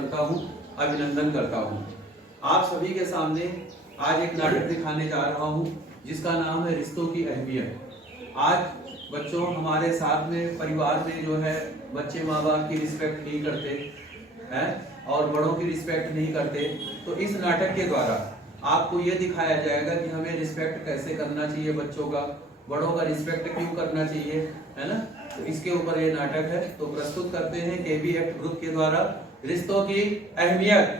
करता हूँ, अभिनंदन करता हूँ। आप सभी के सामने आज एक नाटक दिखाने जा रहा हूँ जिसका नाम है रिश्तों की अहमियत। आज बच्चों हमारे साथ में परिवार में जो है बच्चे माँ बाप की रिस्पेक्ट नहीं करते हैं और बड़ों की रिस्पेक्ट नहीं करते, तो इस नाटक के द्वारा आपको ये दिखाया जाएगा कि हमें रिस्पेक्ट कैसे करना चाहिए बच्चों का, बड़ों का रिस्पेक्ट क्यों करना चाहिए, है ना। तो इसके ऊपर ये नाटक है। तो प्रस्तुत करते हैं केबी एक्ट ग्रुप के द्वारा रिश्तों की अहमियत।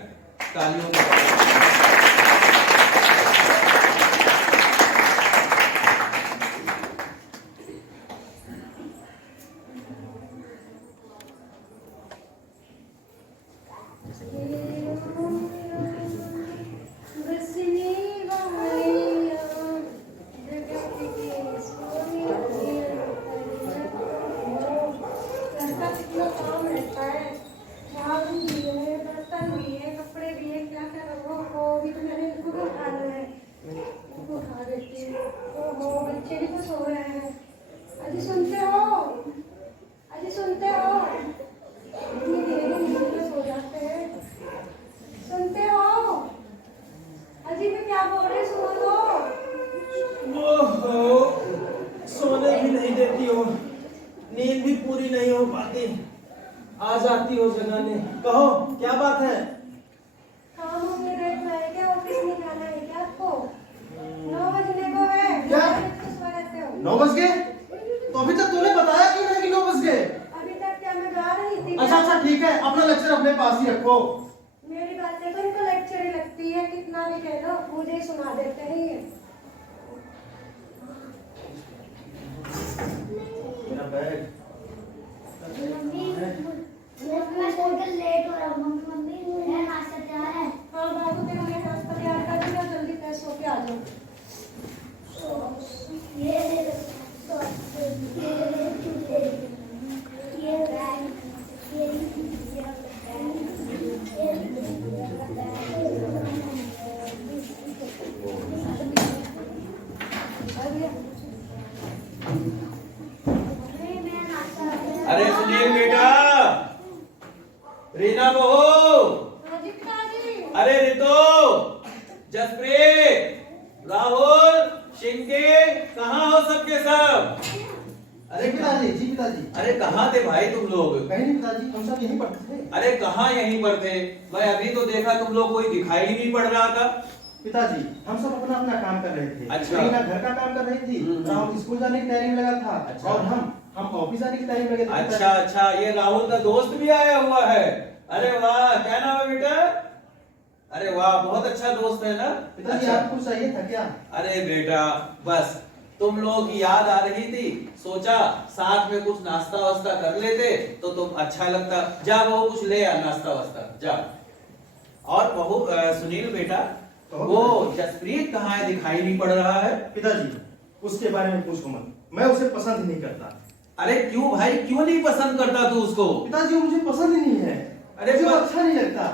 तालियों के सोने भी नहीं देती हो, नींद भी पूरी नहीं हो पाती, आ जाती हो जगाने। कहो क्या बात है? काम हो गया, रेट में है क्या? ऑफिस में जाना है क्या आपको? 9 बजने को है। क्या? 9 बज गए? तो अभी तक तूने बताया क्यों नहीं कि 9 बज गए? अभी तक क्या मैं गा रही थी? अच्छा ठीक है, अपना लेक्चर अपने पास ही रखो। मेरी बातें तो इनको लेक्चर ही लगती है, कितना भी कह लो मुझे ही सुना देते हैं ये। मेरा बैग लेट हो रहा हूँ मम्मी, मेरा नाश्ता तैयार है। हाँ बाबू तेरा मैं नाश्ता तैयार कर दिया, जल्दी फ्रेश होके आ जाओ। अरे सुनील बेटा, रीना बहू, हाँ जी पिताजी। अरे रितो, जसप्रीत, राहुल, शिंके, कहाँ हो सबके सब? अरे पिताजी, जी पिताजी। अरे कहाँ थे भाई तुम लोग? कहीं नहीं पिताजी, हम सब यहीं पढ़ते थे। अरे कहाँ यहीं पर थे? मैं अभी तो देखा तुम लोग कोई दिखाई ही नहीं पड़ रहा था। पिताजी हम सब अपना अपना काम कर रहे थे। अच्छा। रीना घर का काम कर रही थी, राहुल स्कूल जाने की तैयारी में लगा था। अच्छा। और हम ऑफिस जाने की तैयारी में लगे थे। अच्छा अच्छा, ये राहुल का दोस्त भी आया हुआ है। अरे वाह, क्या नाम है बेटा? अरे वाह, बहुत अच्छा दोस्त है ना। पिताजी अच्छा। आपको चाहिए था क्या? अरे बेटा, बस तुम लोगों की याद आ रही थी, सोचा साथ में कुछ नाश्ता वास्ता कर लेते तो तुम अच्छा लगता। जा बहू कुछ ले आ नाश्ता वास्ता, जा। और बहू सुनील बेटा, वो जसप्रीत कहाँ है? दिखाई नहीं पड़ रहा है। पिताजी उसके बारे में पूछो मत, मैं उसे पसंद ही नहीं करता। अरे क्यों भाई, क्यों नहीं पसंद करता तू उसको? पिताजी वो मुझे पसंद ही नहीं है। अरे मुझे पर- अच्छा नहीं लगता।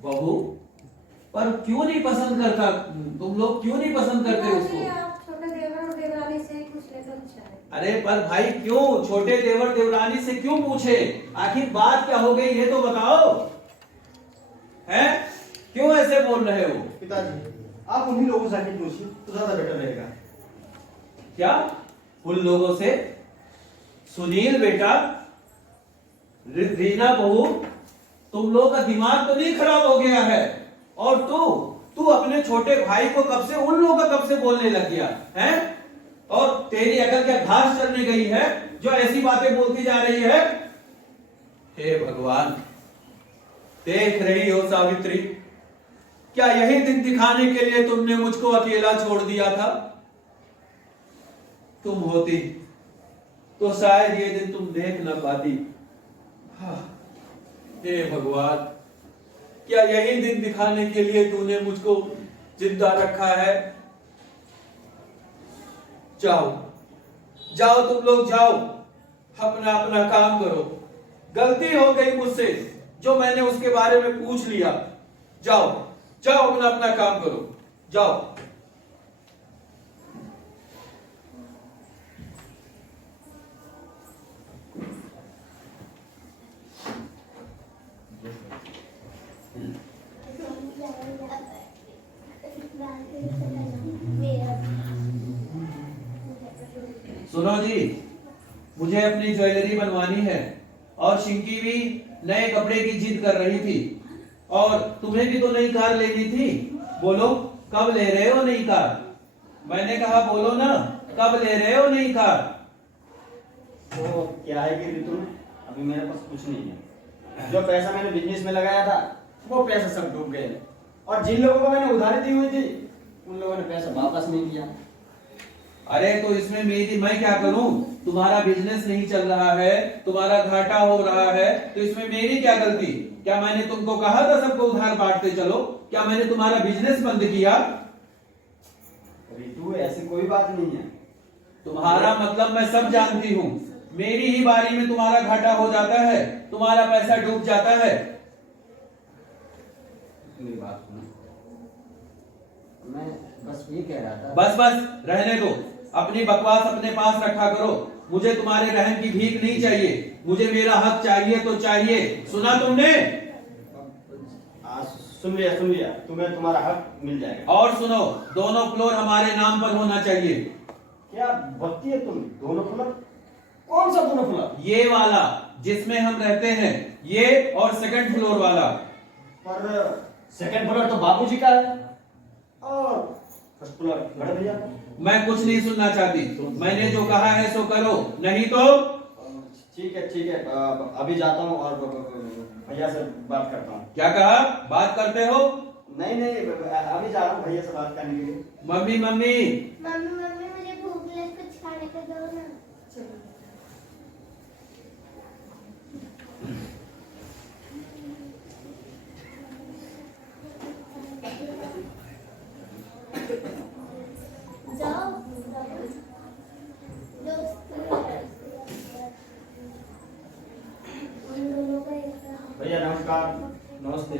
बहू, पर क्यों नहीं पसंद करता? तुम लोग क्यों नहीं पसंद करते पिताजी, उसको? आप छोटे देवर और देवरानी से ही पूछ ले तो अच्छा है। अरे पर भाई क्यों? छोटे देवर देवरानी से क्यों पूछे? आखिर बात क्या हो गई ये तो बताओ। हैं? क्यों ऐसे बोल रहे हो? पिताजी आप उन्हीं लोगों से जाके पूछिए तो ज्यादा बेटर रहेगा। क्या उन लोगों से? सुनील बेटा, रीना बहू, तुम लोग का दिमाग तो नहीं खराब हो गया है? और तू अपने छोटे भाई को कब से, उन लोगों का कब से बोलने लग गया है? और तेरी अकल क्या घास चढ़ने गई है जो ऐसी बातें बोलती जा रही है? हे भगवान, देख रही हो सावित्री, क्या यही दिन दिखाने के लिए तुमने मुझको अकेला छोड़ दिया था? तुम होती तो शायद ये दिन तुम देख न पाती। हाँ, हे भगवान, क्या यही दिन दिखाने के लिए तूने मुझको जिंदा रखा है? जाओ जाओ, तुम लोग जाओ, अपना अपना काम करो। गलती हो गई मुझसे जो मैंने उसके बारे में पूछ लिया। जाओ जाओ, अपना अपना काम करो, जाओ। सुनो जी, मुझे अपनी ज्वेलरी बनवानी है और शिंकी भी नए कपड़े की जिद कर रही थी, और तुम्हें भी तो नई कार लेनी थी। बोलो कब ले रहे हो नई कार? मैंने कहा बोलो ना, कब ले रहे हो नई कार? तो क्या है कि ऋतु, अभी मेरे पास कुछ नहीं है। जो पैसा मैंने बिजनेस में लगाया था वो पैसा सब डूब गए, और जिन लोगों को मैंने उधारी दी हुई थी उन लोगों ने पैसा वापस नहीं दिया। अरे तो इसमें मैं क्या करूं? तुम्हारा बिजनेस नहीं चल रहा है, तुम्हारा घाटा हो रहा है, तो इसमें मेरी क्या गलती? क्या मैंने तुमको कहा था सबको उधार बांटते चलो? क्या मैंने तुम्हारा बिजनेस बंद किया? ऋतु, ऐसी कोई बात नहीं है। तुम्हारा मतलब मैं सब जानती हूँ। मेरी ही बारी में तुम्हारा घाटा हो जाता है, तुम्हारा पैसा डूब जाता है। मेरी बात सुनो, मैं बस ये कह रहा था। बस बस रहने दो, अपनी बकवास अपने पास रखा करो। मुझे तुम्हारे रहम की भीख नहीं चाहिए, मुझे मेरा हक चाहिए तो चाहिए। सुना तुमने? सुन लिया, तुम्हें तुम्हारा हक मिल जाएगा। और सुनो, दोनों फ्लोर हमारे नाम पर होना चाहिए। क्या बकती है तुम? दोनों फ्लोर? कौन सा दोनों फ्लोर? ये वाला जिसमें हम रहते हैं, ये, और सेकंड फ्लोर वाला। पर सेकंड फ्लोर तो बाबूजी का है, और फर्स्ट फ्लोर बड़े भैया। मैं कुछ नहीं सुनना चाहती, मैंने जो कहा है सो करो, नहीं तो ठीक है, अभी जाता हूँ और भैया से बात करता हूँ। क्या कहा? बात करते हो? नहीं, अभी जा रहा हूँ भैया से बात करने के लिए। मम्मी मम्मी मम्मी मुझे भूख लगी, कुछ खाने को दो ना। जाओ भैया नमस्कार। नमस्ते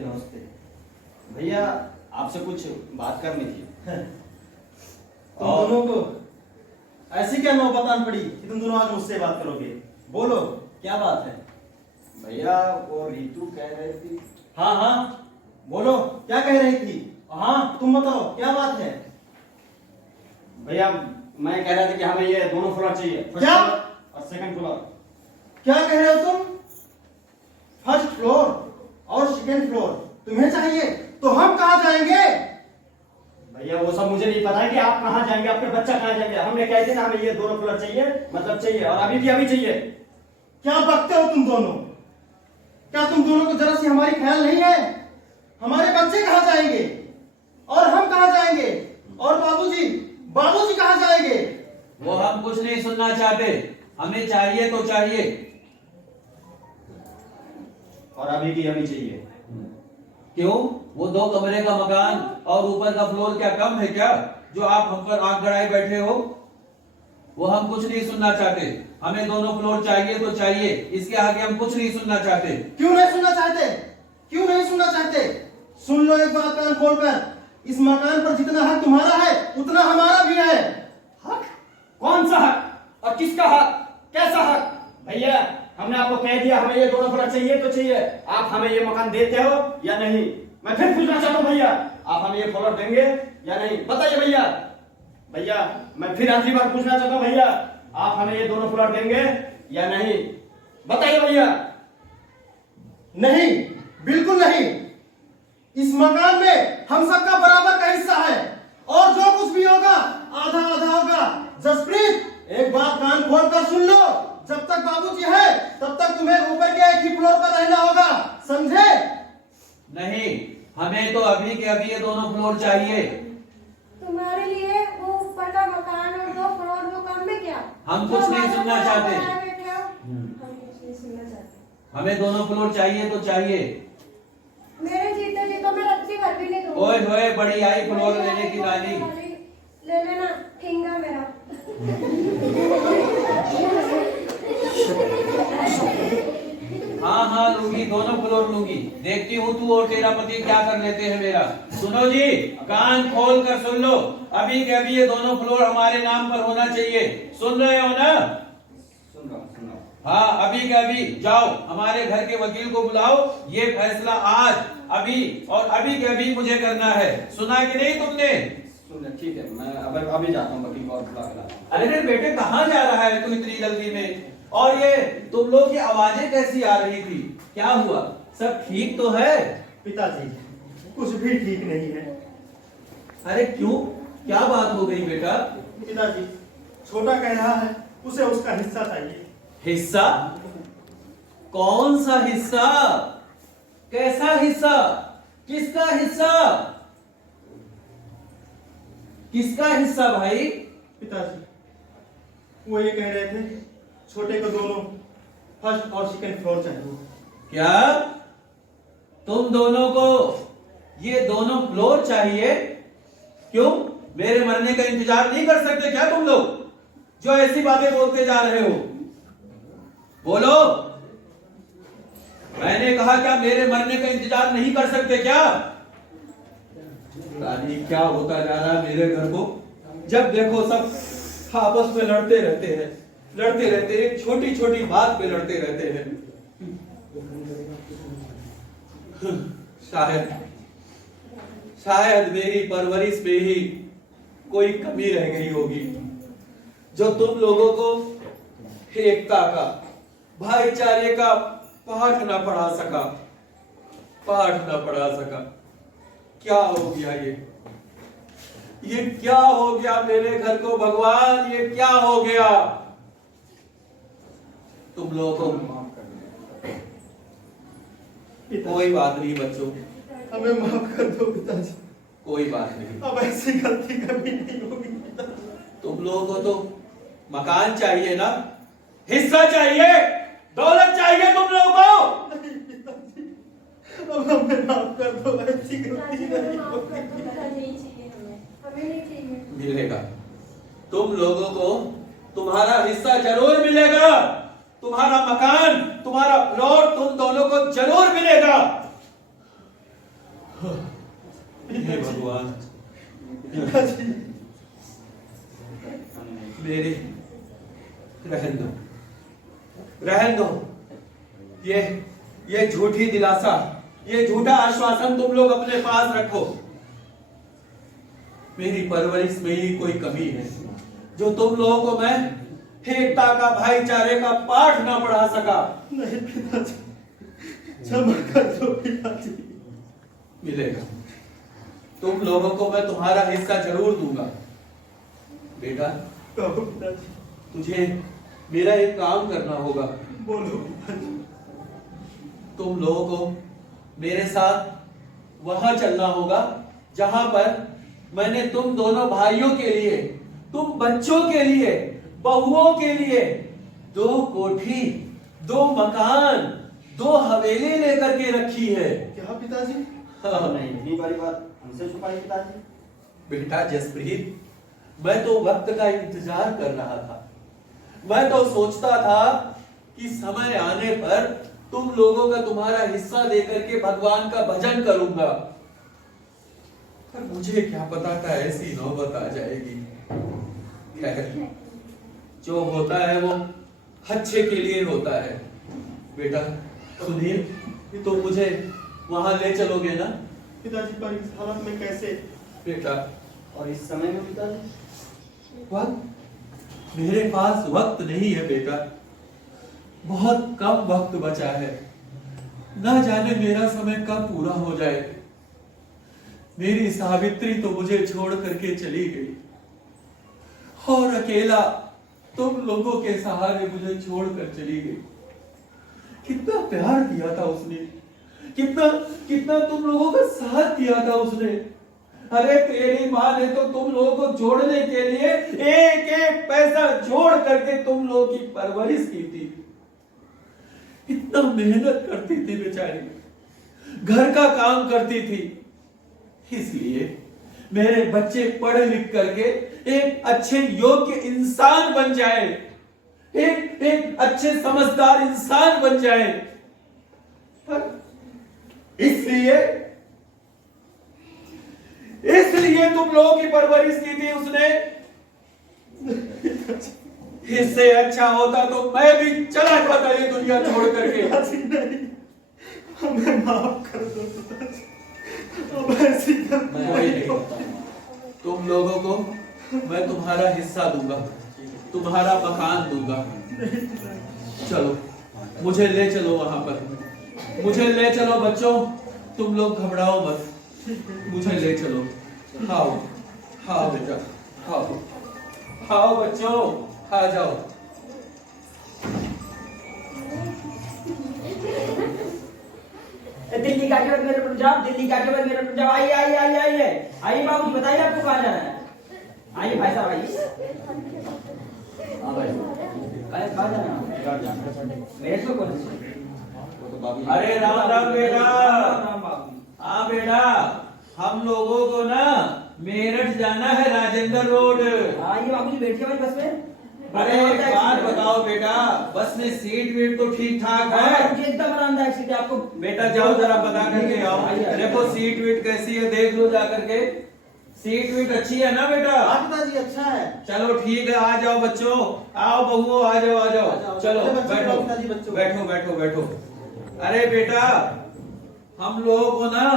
भैया, आपसे कुछ बात करनी थी। तुम दोनों को ऐसी क्या नौबत आन पड़ी कि तुम दोनों आज मुझसे बात करोगे? बोलो क्या बात है? भैया वो रीतू कह रही थी। हाँ, बोलो क्या कह रही थी? हाँ तुम बताओ क्या बात है? भैया मैं कह रहा था कि हमें ये दोनों फ्लोर चाहिए, फर्स्ट क्या? फ्लोर और सेकंड फ्लोर। क्या कह रहे हो तुम? फर्स्ट फ्लोर और सेकंड फ्लोर तुम्हें चाहिए, तो हम कहाँ जाएंगे? भैया वो सब मुझे नहीं पता है कि आप कहाँ जाएंगे, आपके बच्चा कहाँ जाएंगे। हमने कह दिया ना हमें ये दोनों फ्लोर चाहिए, मतलब चाहिए, और अभी चाहिए। क्या बकते हो तुम दोनों? क्या तुम दोनों को जरा सी हमारी ख्याल नहीं है? हमारे बच्चे कहाँ जाएंगे और हम कहाँ जाएंगे, और बाबूजी कहाँ जाएंगे? वो हम कुछ नहीं सुनना चाहते, हमें चाहिए तो चाहिए। और अभी चाहिए। क्यों? वो 2 कमरे का मकान और ऊपर का फ्लोर क्या कम है क्या, जो आप हम पर आंख गड़ाए बैठे हो? वो हम कुछ नहीं सुनना चाहते, हमें दोनों फ्लोर चाहिए तो चाहिए, इसके आगे हम कुछ नहीं सुनना चाहते। क्यों नहीं सुनना चाहते? सुन लो एक बात कान खोलकर, इस मकान पर जितना हक तुम्हारा है उतना हमारा भी है। हक? कौन सा हक और किसका हक? कैसा हक? भैया हमने आपको कह दिया हमें ये दोनों फ्लोर चाहिए तो चाहिए, आप हमें ये मकान देते हो या नहीं? मैं फिर पूछना चाहता हूँ भैया, आप हमें ये फ्लोर देंगे या नहीं? बताइए भैया, मैं फिर आखिरी बार पूछना चाहता हूँ भैया, आप हमें ये दोनों फ्लोर देंगे या नहीं? बताइए भैया। नहीं, बिल्कुल नहीं। इस मकान में हम सबका बराबर का हिस्सा है, और जो कुछ भी होगा आधा होगा। जसप्रीत एक बात कान खोलकर सुन लो, जब तक बाबूजी है तब तक तुम्हें ऊपर के एक ही फ्लोर पर रहना होगा, समझे? नहीं, हमें तो अभी के अभी ये दोनों फ्लोर चाहिए। तुम्हारे लिए वो ऊपर का मकान और 2 फ्लोर वो कम में क्या? हम कुछ नहीं सुनना चाहते। हम कुछ नहीं सुनना चाहते। हमें दोनों फ्लोर चाहिए तो चाहिए। मेरे जीते जी तो मैं रत्ती भर भी नहीं दूंगी। ओए होए, बड़ी आई फ्लोर लेने की नानी। ले लेना, ठेंगा मेरा। हाँ लूंगी, दोनों फ्लोर लूंगी। देखती हूँ तू और तेरा पति क्या कर लेते हैं मेरा। सुनो जी, कान खोल कर सुन लो, अभी के अभी ये दोनों फ्लोर हमारे नाम पर होना चाहिए। सुन रहे हो ना? सुन रहा हूँ। हाँ, अभी के अभी जाओ, हमारे घर के वकील को बुलाओ, ये फैसला आज अभी और अभी के अभी मुझे करना है। सुना कि नहीं तुमने? सुन ठीक है, मैं अब अभी जाता हूँ, वकील को और बुला के लाता हूँ। अरे रे बेटे, कहाँ जा रहा है तू इतनी जल्दी में? और ये तुम लोग की आवाजें कैसी आ रही थी? क्या हुआ? सब ठीक तो है? पिताजी कुछ भी ठीक नहीं है। अरे क्यों, क्या बात हो गई बेटा? पिताजी छोटा कह रहा है उसे उसका हिस्सा चाहिए। हिस्सा? कौन सा हिस्सा? कैसा हिस्सा? किसका हिस्सा? किसका हिस्सा भाई? पिताजी वो ये कह रहे थे छोटे को दोनों फर्स्ट और सेकंड फ्लोर चाहिए। क्या तुम दोनों को ये दोनों फ्लोर चाहिए? क्यों, मेरे मरने का इंतजार नहीं कर सकते क्या तुम लोग, जो ऐसी बातें बोलते जा रहे हो? बोलो, मैंने कहा क्या मेरे मरने का इंतजार नहीं कर सकते क्या? रानी क्या होता जा रहा है मेरे घर को? जब देखो सब आपस में लड़ते रहते हैं, लड़ते रहते हैं, एक छोटी छोटी बात पे लड़ते रहते हैं। शायद शायद मेरी परवरिश में ही कोई कमी रह गई होगी, जो तुम लोगों को एकता का, भाईचारे का पाठ ना पढ़ा सका, पाठ ना पढ़ा सका। क्या हो गया ये क्या हो गया मेरे घर को भगवान? ये क्या हो गया? तुम लोगों को माफ कर दो। कोई बात नहीं बच्चों, हमें माफ कर दो पिताजी, कोई बात नहीं। अब ऐसी गलती कभी नहीं होगी पिताजी। तुम लोगों को तो मकान चाहिए ना, हिस्सा चाहिए, दौलत चाहिए तुम लोगों को। नहीं पिताजी, अब हमें माफ कर दो, ऐसी गलती नहीं होगी। नहीं चाहिए हमें नहीं चाहिए। मिलेगा तुम लोगों को, तुम्हारा हिस्सा जरूर मिलेगा, तुम्हारा मकान, तुम्हारा प्लॉट तुम दोनों को जरूर मिलेगा। हे भगवान, पिताजी मेरी रहन दो, रहन दो। ये झूठी दिलासा, ये झूठा आश्वासन तुम लोग अपने पास रखो। मेरी परवरिश में ही कोई कमी है, जो तुम लोगों को मैं एकता का, भाईचारे का पाठ ना पढ़ा सका। नहीं पिताजी, क्षमा कर दो पिताजी। मिलेगा, तुम लोगों को मैं तुम्हारा हिस्सा जरूर दूंगा। बेटा कहो पिताजी। तुझे मेरा एक काम करना होगा। बोलो पिताजी। तुम लोगों को मेरे साथ वहां चलना होगा जहां पर मैंने तुम दोनों भाइयों के लिए, तुम बच्चों के लिए, बहुओं के लिए 2 कोठी, 2 मकान, 2 हवेली लेकर के रखी है। क्या पिताजी? हाँ। नहीं, इतनी बड़ी बात हमसे छुपाई पिताजी। बेटा जसप्रीत, मैं तो वक्त का इंतजार कर रहा था। मैं तो सोचता था कि समय आने पर तुम लोगों का, तुम्हारा हिस्सा देकर के भगवान का भजन करूंगा, पर मुझे क्या पता था ऐसी नौबत आ जाएगी। खैर, जो होता है वो अच्छे के लिए होता है। बेटा सुनील, तो मुझे वहां ले चलोगे ना? पिताजी पर इस हालत में कैसे? बेटा और इस समय में पिताजी? वक्त, मेरे पास वक्त नहीं है बेटा, बहुत कम वक्त बचा है। ना जाने मेरा समय कब पूरा हो जाए। मेरी सावित्री तो मुझे छोड़ करके चली गई, और अकेला तुम लोगों के सहारे मुझे छोड़कर चली गई। कितना प्यार किया था उसने, कितना कितना तुम लोगों का साथ दिया था उसने। अरे तेरी माँ ने तो तुम लोगों को जोड़ने के लिए एक एक पैसा जोड़ करके तुम लोगों की परवरिश की थी। इतना मेहनत करती थी बेचारी, घर का काम करती थी, इसलिए मेरे बच्चे पढ़ लिख करके एक अच्छे योग्य इंसान बन जाए, एक अच्छे समझदार इंसान बन जाए। पर इसलिए तुम लोगों की परवरिश की थी उसने। इससे अच्छा होता तो मैं भी चला जाता ये दुनिया छोड़ करके। पिताजी नहीं, हमें माफ कर दो पिताजी, अब ऐसी गलती कोई नहीं नहीं होगी। होता, तुम लोगों को मैं तुम्हारा हिस्सा दूंगा, तुम्हारा मकान दूंगा। चलो मुझे ले चलो वहां पर, मुझे ले चलो बच्चों, तुम लोग घबराओ मत, मुझे ले चलो। खाओ खाओ बेटा, खाओ खाओ बच्चों, खा जाओ। दिल्ली का के बाद मेरे पंजाब, दिल्ली का के बाद मेरे पंजाब। आइए आइए आइए आइए आइए बाबू, बताइए आपको कहाँ जाना है। आइए भाई साहब आइए। हाँ भाई, कहाँ जाना है? मेरे को कौन सी? अरे राम राम बेटा। राम बाबू। हाँ बेटा, हम लोगों को ना मेरठ जाना है, राजेंद्र रोड। आइए बाबू जी, बैठिए भाई बस में। अरे एक बात बताओ बेटा, बस में सीट वीट तो ठीक ठाक है? मुझे एकदम आरामदायक सीट है। आपको बेटा जाओ जरा पता करके आओ, देखो सीट वीट कैसी है, देख लो जा करके। सीट वीट अच्छी है ना बेटा? हाँ पिताजी अच्छा है। चलो ठीक है, आ जाओ बच्चों, आओ बहुओं, आ जाओ आ जाओ। चलो बैठो बैठो बैठो बैठो। अरे बेटा, हम लोगों को ना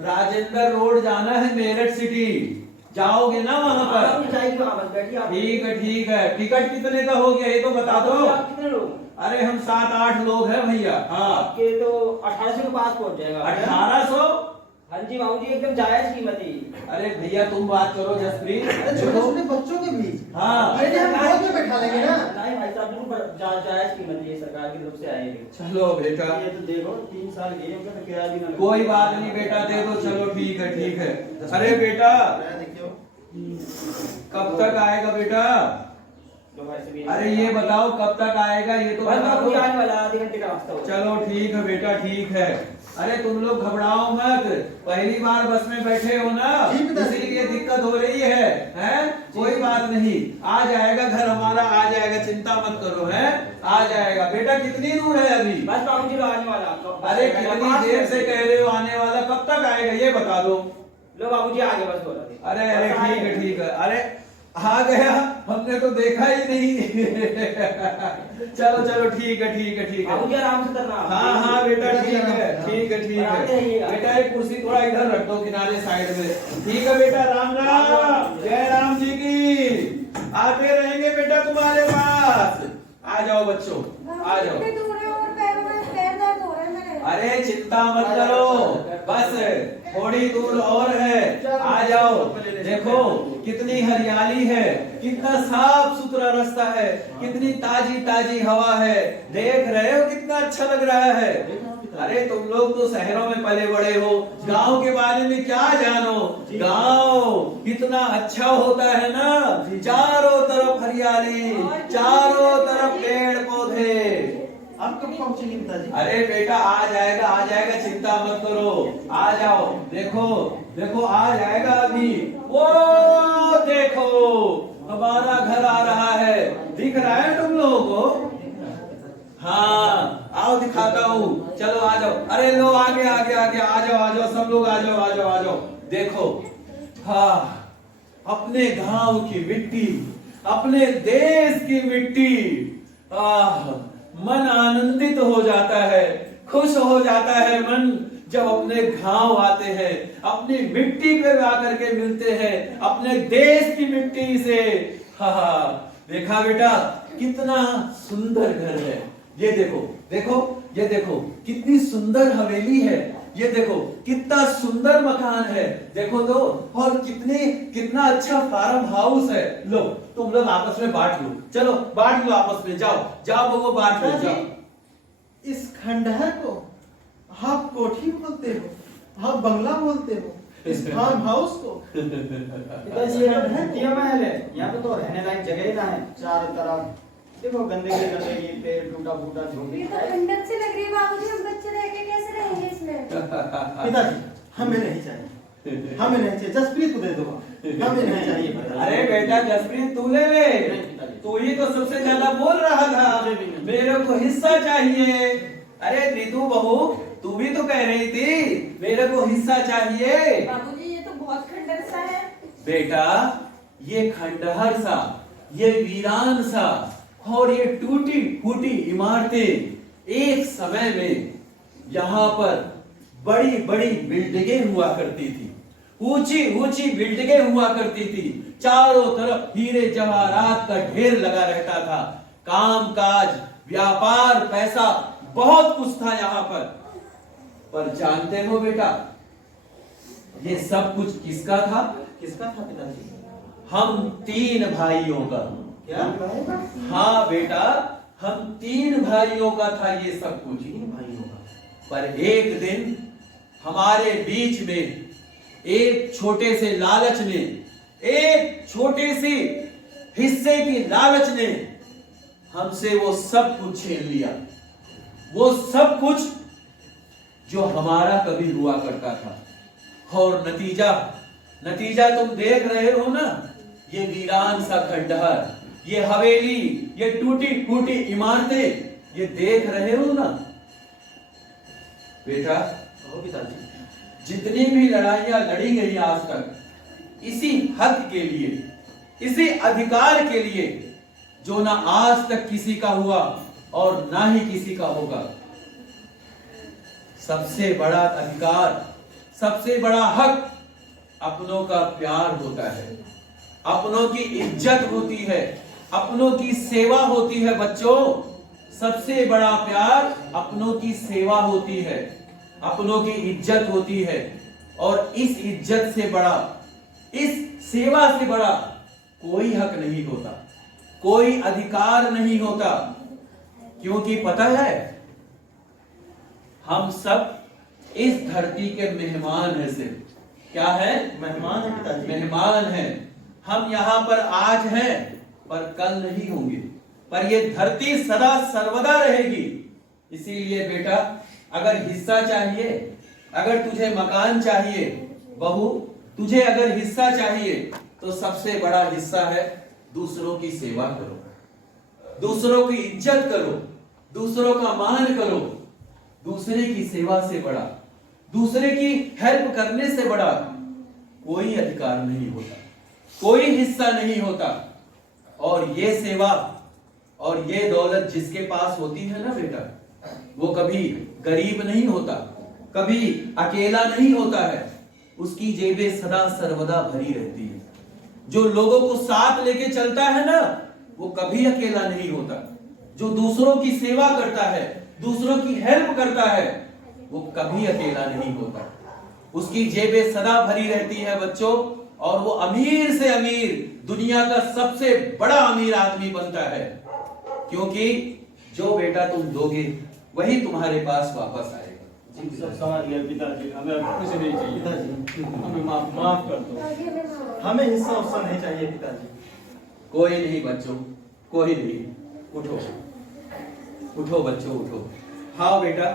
राजेंद्र रोड जाना है, मेरठ सिटी। जाओगे ना वहां पर? जाइए वहाँ बस, बैठिए आप। ठीक है ठीक है। टिकट कितने का हो गया ये तो बता दो। आप कितने लोग? अरे हम 7-8 लोग हैं भैया। हाँ आपके तो 1800 के पास पहुंच जाएगा। 1800? हाँ जी बाबू जी, एकदम जायज कीमत ही। अरे भैया तुम बात करो जसप्रीत। अरे छोटे छोटे बच्चों के भी। हाँ अरे हम गोद में बैठा लेंगे ना। नहीं भाई साहब, बिल्कुल जायज कीमत ये सरकार की तरफ से आएगी। चलो बेटा, ये तो देखो 3 साल गए उनका तो किराया भी ना लगे। कोई बात नहीं बेटा, दे दो। चलो ठीक है ठीक है। अरे बेटा देखियो कब तक आएगा बेटा? तो भाई से भी अरे ये बताओ कब तक आएगा ये तो बस बता बाबू जी दो। आने वाला, आधे घंटे का रास्ता होगा। चलो ठीक है बेटा ठीक है। अरे तुम लोग घबराओ मत, पहली बार बस में बैठे हो ना, जी पिताजी। इसीलिए दिक्कत हो रही है, हैं? कोई बात नहीं, आ जाएगा घर हमारा, आ जाएगा, चिंता मत करो, है आ जाएगा। बेटा कितनी दूर है अभी? बस बाबू जी आने वाला आपका। अरे कितनी देर से कह रहे हो आने वाला, कब तक आएगा ये बता दो। लो बाबू जी आगे बस बोला। अरे अरे ठीक है ठीक है। अरे आ गया, हमने तो देखा ही नहीं। चलो चलो ठीक है ठीक है ठीक है। बाबू जी आराम से करना। हाँ हाँ बेटा ठीक है ठीक है ठीक आते है। रहिएगा। बेटा एक कुर्सी थोड़ा इधर रख दो किनारे साइड में। ठीक है बेटा, राम राम, जय राम जी की। आते रहेंगे बेटा तुम्हारे पास। आ जाओ बच्चों, आ जाओ। कितनी दूर है और पैरों में पैर दर्द हो रहे हैं मेरे। अरे चिंता मत करो, बस थोड़ी दूर और है, आ जाओ। देखो कितनी हरियाली है, कितना साफ सुथरा रास्ता है, कितनी ताजी ताजी हवा है, देख रहे हो कितना अच्छा लग रहा है। अरे तुम लोग तो शहरों में पले बड़े हो, गांव के बारे में क्या जानो। गांव कितना अच्छा होता है ना, चारों तरफ हरियाली, चारों तरफ पेड़ पौधे। आप कब पहुंचेंगे पिताजी? अरे बेटा आ जाएगा, चिंता मत करो, आ जाओ। देखो देखो आ जाएगा अभी। वो देखो हमारा घर आ रहा है, दिख रहा है तुम लोगों को? हाँ आओ दिखाता हूँ, चलो आ जाओ। अरे लो आगे आगे आगे आ जाओ, सब लोग आ जाओ। देखो हाँ, अपने गांव की मिट्टी, अपने देश की मिट्टी, मन आनंदित हो जाता है, खुश हो जाता है मन जब अपने गांव आते हैं, अपनी मिट्टी पे आकर के मिलते हैं, अपने देश की मिट्टी से। हाँ देखा बेटा कितना सुंदर घर है। ये देखो कितनी सुंदर हवेली है, ये देखो कितना सुंदर मकान है, देखो तो। और कितना अच्छा फार्म हाउस है। लो तुम लोग आपस में बांट लो, चलो बांट लो आपस में, जाओ वो बांट लो जाओ। इस खंडहर को आप कोठी बोलते हो, आप बंगला बोलते हो, इस फार्म हाउस को पिताजी ये महल है, यहाँ पे तो रहने लायक जगह ही ना है। चारों तरफ देखो गंदगी, पेड़ टूटा फूटा झोपड़ी। ये तो ठंडक से लग रही है बाबूजी, हम बच्चे रह के कैसे रहेंगे इसमें? पिताजी हमें नहीं चाहिए, हमें नहीं चाहिए, जसप्रीत को दे दो, हमें नहीं चाहिए पिताजी। अरे बेटा जसप्रीत तू ले ले, तू ही तो सबसे ज्यादा बोल रहा था मेरे को हिस्सा चाहिए। अरे ऋतु बहू तू भी तो कह रही थी मेरे को हिस्सा चाहिए। बाबूजी ये तो बहुत खंडर सा है। बेटा ये खंडहर सा, ये वीरान सा और ये टूटी फूटी इमारतें एक समय में यहाँ पर बड़ी बड़ी बिल्डिंगें हुआ करती थी। ऊंची ऊंची बिल्डिंगें हुआ करती थी, चारों तरफ हीरे जवाहरात का ढेर लगा रहता था, काम काज व्यापार पैसा बहुत कुछ था यहाँ पर जानते हो बेटा ये सब कुछ किसका था? किसका था पिताजी? हम 3 भाइयों का। क्या? हाँ बेटा, हम 3 भाइयों का था ये सब कुछ। 3 भाइयों का। पर एक दिन हमारे बीच में एक छोटे से लालच ने, एक छोटे से हिस्से की लालच ने हमसे वो सब कुछ छीन लिया, वो सब कुछ जो हमारा कभी हुआ करता था। और नतीजा तुम देख रहे हो ना, ये वीरान सा खंडहर, ये हवेली, ये टूटी फूटी इमारतें, ये देख रहे हो ना बेटा। कहो पिताजी। जितनी भी लड़ाइयां लड़ी गई आज तक इसी हक के लिए, इसी अधिकार के लिए जो ना आज तक किसी का हुआ और ना ही किसी का होगा। सबसे बड़ा अधिकार, सबसे बड़ा हक अपनों का प्यार होता है, अपनों की इज्जत होती है, अपनों की सेवा होती है बच्चों। सबसे बड़ा प्यार अपनों की सेवा होती है, अपनों की इज्जत होती है। और इस इज्जत से बड़ा, इस सेवा से बड़ा कोई हक नहीं होता, कोई अधिकार नहीं होता। क्योंकि पता है हम सब इस धरती के मेहमान हैं। सिर्फ क्या है? मेहमान है पिताजी। मेहमान हैं। हम यहाँ पर आज हैं पर कल नहीं होंगे, पर ये धरती सदा सर्वदा रहेगी। इसीलिए बेटा अगर हिस्सा चाहिए, अगर तुझे मकान चाहिए, बहू तुझे अगर हिस्सा चाहिए, तो सबसे बड़ा हिस्सा है दूसरों की सेवा करो, दूसरों की इज्जत करो, दूसरों का मान करो। दूसरे की सेवा से बड़ा, दूसरे की हेल्प करने से बड़ा कोई अधिकार नहीं होता, कोई हिस्सा नहीं होता। और ये सेवा और ये दौलत जिसके पास होती है ना बेटा, वो कभी गरीब नहीं होता, कभी अकेला नहीं होता है। उसकी जेबें सदा सर्वदा भरी रहती है। जो लोगों को साथ लेके चलता है ना, वो कभी अकेला नहीं होता। जो दूसरों की सेवा करता है, दूसरों की हेल्प करता है, वो कभी अकेला नहीं होता। उसकी जेबें सदा भरी रहती है बच्चों, और वो अमीर से अमीर, दुनिया का सबसे बड़ा अमीर आदमी बनता है। क्योंकि जो बेटा तुम दोगे वही तुम्हारे पास वापस आएगा। सब समझ गए पिताजी, हमें अब कुछ नहीं चाहिए पिताजी हमें माफ कर दो। पिताजी हमें माफ। हमें हिस्सा उस्सा नहीं चाहिए पिताजी। कोई नहीं बच्चों, कोई नहीं। उठो उठो बच्चों उठो। हाँ बेटा,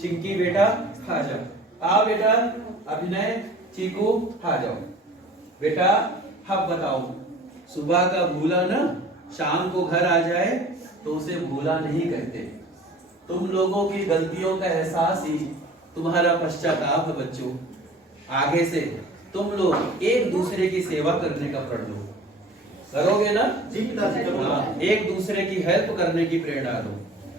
चिंकी बेटा खा जाओ। आ बेटा अभिनय, चीकू खा जाओ। बेटा अब बताओ, सुबह का भूला ना शाम को घर आ जाए तो उसे भूला नहीं कहते। तुम लोगों की गलतियों का एहसास ही तुम्हारा पश्चाताप है बच्चों। आगे से तुम लोग एक दूसरे की सेवा करने का प्रण लो, करोगे ना? जी पिताजी करूंगा। हाँ, एक दूसरे की हेल्प करने की प्रेरणा दो,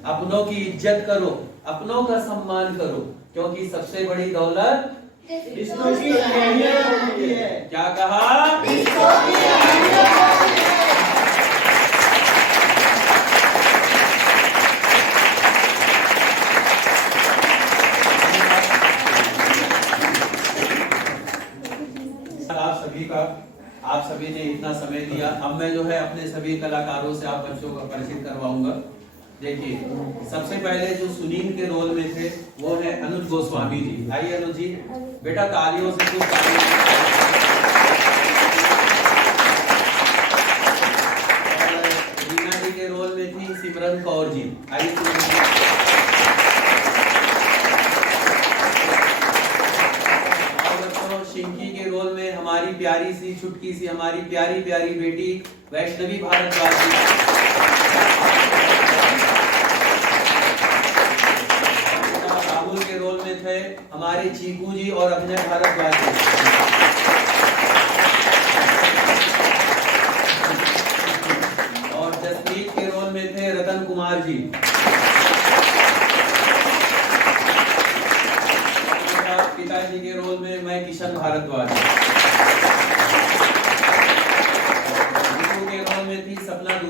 अपनों की इज्जत करो, अपनों का सम्मान करो। क्योंकि सबसे बड़ी दौलत रिश्तों की अहमियत होती है। क्या कहा? रिश्तों की अहमियत होती है। आप सभी ने इतना समय दिया। अब मैं जो है अपने सभी कलाकारों से आप बच्चों को परिचित करवाऊंगा। देखिए, सबसे पहले जो सुनील के रोल में थे वो है अनुज गोस्वामी जी। आइए अनुज जी, बेटा तालियों से कुछ रीना जी के रोल में थी सिमरन कौर जी। आइए शिंकी के रोल में हमारी प्यारी सी छुटकी सी हमारी प्यारी प्यारी बेटी वैष्णवी भारद्वाज जी। राहुल के रोल में थे हमारे चीकू जी और अभिनय भारद्वाज जी। और जसप्रीत के रोल में थे रतन कुमार जी। पिताजी के रोल में मैं किशन भारद्वाज।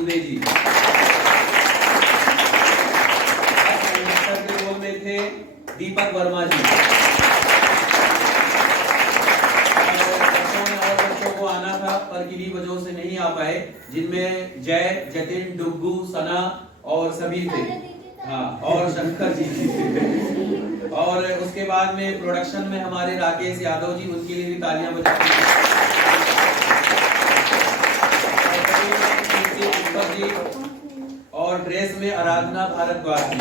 दुबे जी। के रोल में थे दीपक वर्मा जी। बच्चों को आना था पर किन्हीं वजहों से नहीं आ पाए, जिनमें जय, जतिन, डुग्गू, सना और सभी थे। हाँ, और शंकर जी। और उसके बाद में प्रोडक्शन में हमारे राकेश यादव जी, उनके लिए भी तालियां बजाते हैं। और ड्रेस में आराधना भारद्वाज जी।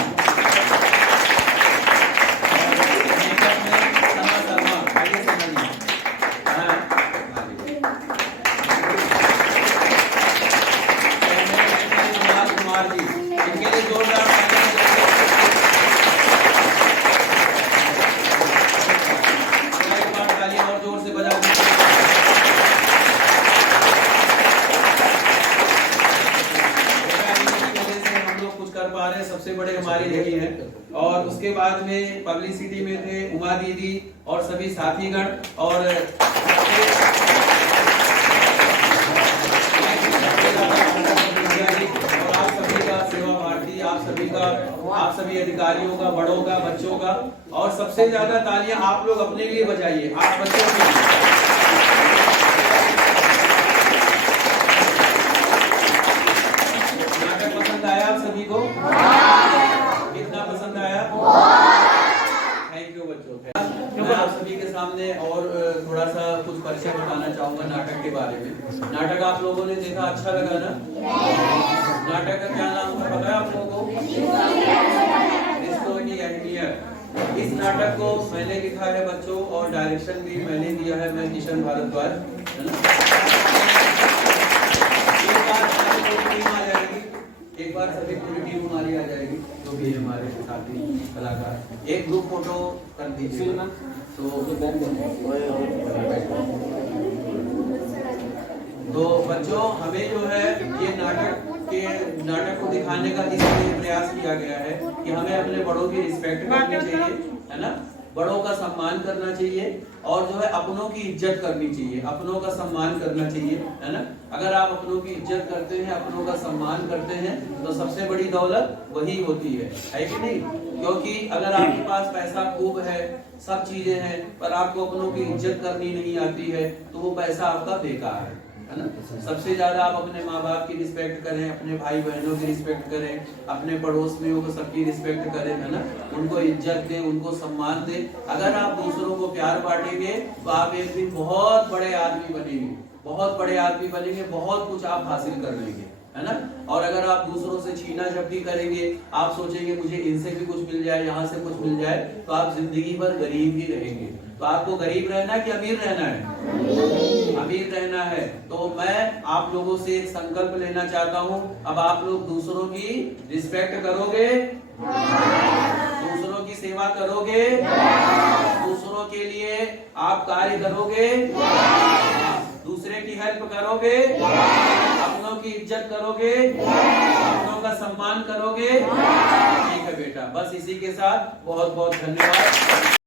सबसे बड़े हमारे यही हैं। और उसके बाद में पब्लिसिटी में थे उमा दीदी और सभी साथीगण और आप सभी का सेवा भारती, आप सभी अधिकारियों का, बड़ों का, बच्चों का। और सबसे ज्यादा तालियां आप लोग अपने लिए बजाइए, आप बच्चों के लिए। आप सभी को कितना पसंद आया? थैंक यू बच्चों। मैं आप सभी के सामने और थोड़ा सा कुछ परिचय बताना चाहूंगा नाटक के बारे में। नाटक आप लोगों ने देखा, अच्छा लगा ना? नाटक का क्या नाम है पता है आप लोगों को? रिश्तों की अहमियत। इस नाटक को मैंने लिखा है बच्चों, और डायरेक्शन भी मैंने दिया है, मैं किशन भारद्वाज। एक बार सभी पूरी टीम हमारी आ जाएगी, जो भी हमारे साथी कलाकार। एक ग्रुप फोटो कर दीजिए। तो बच्चों, हमें जो है ये नाटक को दिखाने का इसलिए प्रयास किया गया है कि हमें अपने बड़ों की रिस्पेक्ट करनी चाहिए, है ना, बड़ों का सम्मान करना चाहिए, और जो है अपनों की इज्जत करनी चाहिए, अपनों का सम्मान करना चाहिए, है ना। अगर आप अपनों की इज्जत करते हैं, अपनों का सम्मान करते हैं, तो सबसे बड़ी दौलत वही होती है कि नहीं? क्योंकि अगर आपके पास पैसा खूब है, सब चीजें हैं, पर आपको अपनों की इज्जत करनी नहीं आती है, तो वो पैसा आपका बेकार है ना। सबसे ज्यादा आप अपने माँ बाप की रिस्पेक्ट करें, अपने भाई बहनों की रिस्पेक्ट करें, अपने पड़ोस में को सबकी रिस्पेक्ट करें, है ना, उनको इज्जत दें, उनको सम्मान दें। अगर आप दूसरों को प्यार बांटेंगे तो आप एक दिन बहुत बड़े आदमी बनेंगे, बहुत बड़े आदमी बनेंगे, बहुत कुछ आप हासिल कर लेंगे, है ना। और अगर आप दूसरों से छीना झपटी करेंगे, आप सोचेंगे मुझे इनसे भी कुछ मिल जाए, यहाँ से कुछ मिल जाए, तो आप जिंदगी भर गरीब ही रहेंगे। तो आपको गरीब रहना है कि अमीर रहना है? अमीर रहना है। तो मैं आप लोगों से एक संकल्प लेना चाहता हूँ, अब आप लोग दूसरों की रिस्पेक्ट करोगे, दूसरों की सेवा करोगे, दूसरों के लिए आप कार्य करोगे, दूसरे की हेल्प करोगे, अपनों की इज्जत करोगे, अपनों का सम्मान करोगे। ठीक है बेटा, बस इसी के साथ बहुत बहुत धन्यवाद।